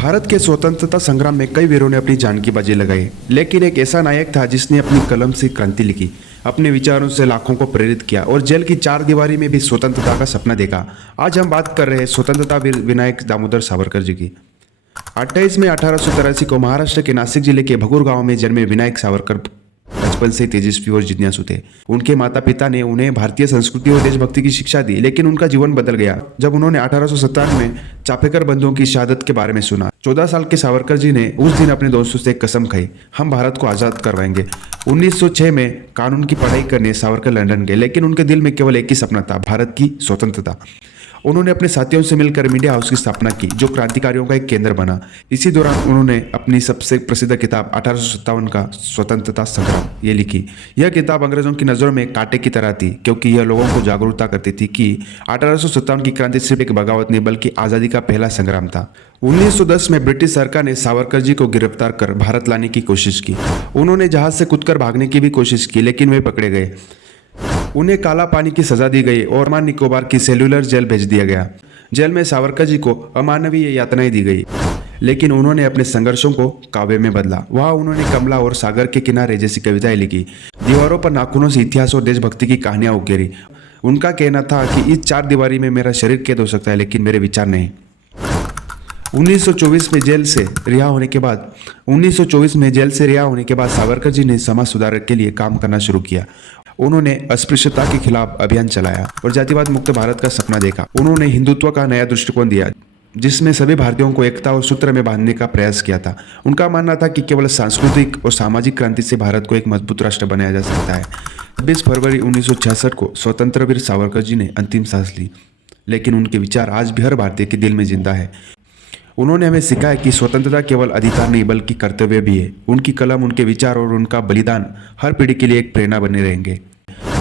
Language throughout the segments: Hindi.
भारत के स्वतंत्रता संग्राम में कई वीरों ने अपनी जान की बाजी लगाई, लेकिन एक ऐसा नायक था जिसने अपनी कलम से क्रांति लिखी, अपने विचारों से लाखों को प्रेरित किया और जेल की चार दीवारी में भी स्वतंत्रता का सपना देखा। आज हम बात कर रहे हैं स्वतंत्रता वीर विनायक दामोदर सावरकर जी की। 28 मई 1883 को महाराष्ट्र के नासिक जिले के भगूर गांव में जन्मे विनायक सावरकर बचपन से तेजस्वी और जिज्ञासु थे। उनके माता पिता ने उन्हें भारतीय संस्कृति और देशभक्ति की शिक्षा दी, लेकिन उनका जीवन बदल गया जब उन्होंने 1857 में चापेकर बंधुओं की शहादत के बारे में सुना। 14 साल के सावरकर जी ने उस दिन अपने दोस्तों से एक कसम खाई, हम भारत को आज़ाद करवाएंगे। 1906 में कानून की पढ़ाई करने सावरकर लंदन गए, लेकिन उनके दिल में केवल एक ही सपना था, भारत की स्वतंत्रता। उन्होंने अपने साथियों से मिलकर मीडिया हाउस की स्थापना की, जो क्रांतिकारियों का एक केंद्र बना। इसी दौरान उन्होंने अपनी सबसे प्रसिद्ध किताब 1857 का स्वतंत्रता संग्राम ये लिखी। यह किताब अंग्रेजों की नज़रों में कांटे की तरह थी, क्योंकि यह लोगों को जागरूकता करती थी कि 1857 की क्रांति सिर्फ एक बगावत नहीं बल्कि आज़ादी का पहला संग्राम था। 1910 में ब्रिटिश सरकार ने सावरकर जी को गिरफ्तार कर भारत लाने की कोशिश की। उन्होंने जहाज से कूदकर भागने की भी कोशिश की, लेकिन वे पकड़े गए। उन्हें काला पानी की सजा दी गई और अंडमान निकोबार की सेल्यूलर जेल भेज दिया गया। जेल में सावरकर जी को अमानवीय यातनाएं दी गई, लेकिन उन्होंने अपने संघर्षों को काव्य में बदला। वहाँ उन्होंने कमला और सागर के किनारे जैसी कविताएं लिखी। दीवारों पर नाखूनों से इतिहास और देशभक्ति की कहानियां उकेरी। उनका कहना था कि इस चार दीवारी में मेरा शरीर कैद हो सकता है, लेकिन मेरे विचार नहीं। 1924 में जेल से रिहा होने के बाद सावरकर जी ने समाज सुधार के लिए काम करना शुरू किया। उन्होंने अस्पृश्यता के खिलाफ अभियान चलाया और जातिवाद मुक्त भारत का सपना देखा। उन्होंने हिंदुत्व का नया दृष्टिकोण दिया, जिसमें सभी भारतीयों को एकता और सूत्र में बांधने का प्रयास किया था। उनका मानना था कि केवल सांस्कृतिक और सामाजिक क्रांति से भारत को एक मजबूत राष्ट्र बनाया जा सकता है। 26 फरवरी 1966 को स्वतंत्र वीर सावरकर जी ने अंतिम सांस ली, लेकिन उनके विचार आज भी हर भारतीय के दिल में जिंदा है। उन्होंने हमें सिखाया कि स्वतंत्रता केवल अधिकार नहीं बल्कि कर्तव्य भी है। उनकी कलम, उनके विचार और उनका बलिदान हर पीढ़ी के लिए एक प्रेरणा बने रहेंगे।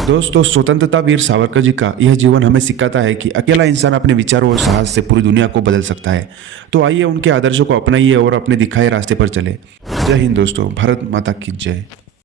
दोस्तों, स्वतंत्रता वीर सावरकर जी का यह जीवन हमें सिखाता है कि अकेला इंसान अपने विचारों और साहस से पूरी दुनिया को बदल सकता है। तो आइए उनके आदर्शों को अपनाइए और अपने दिखाए रास्ते पर चले। जय हिंद दोस्तों, भारत माता की जय।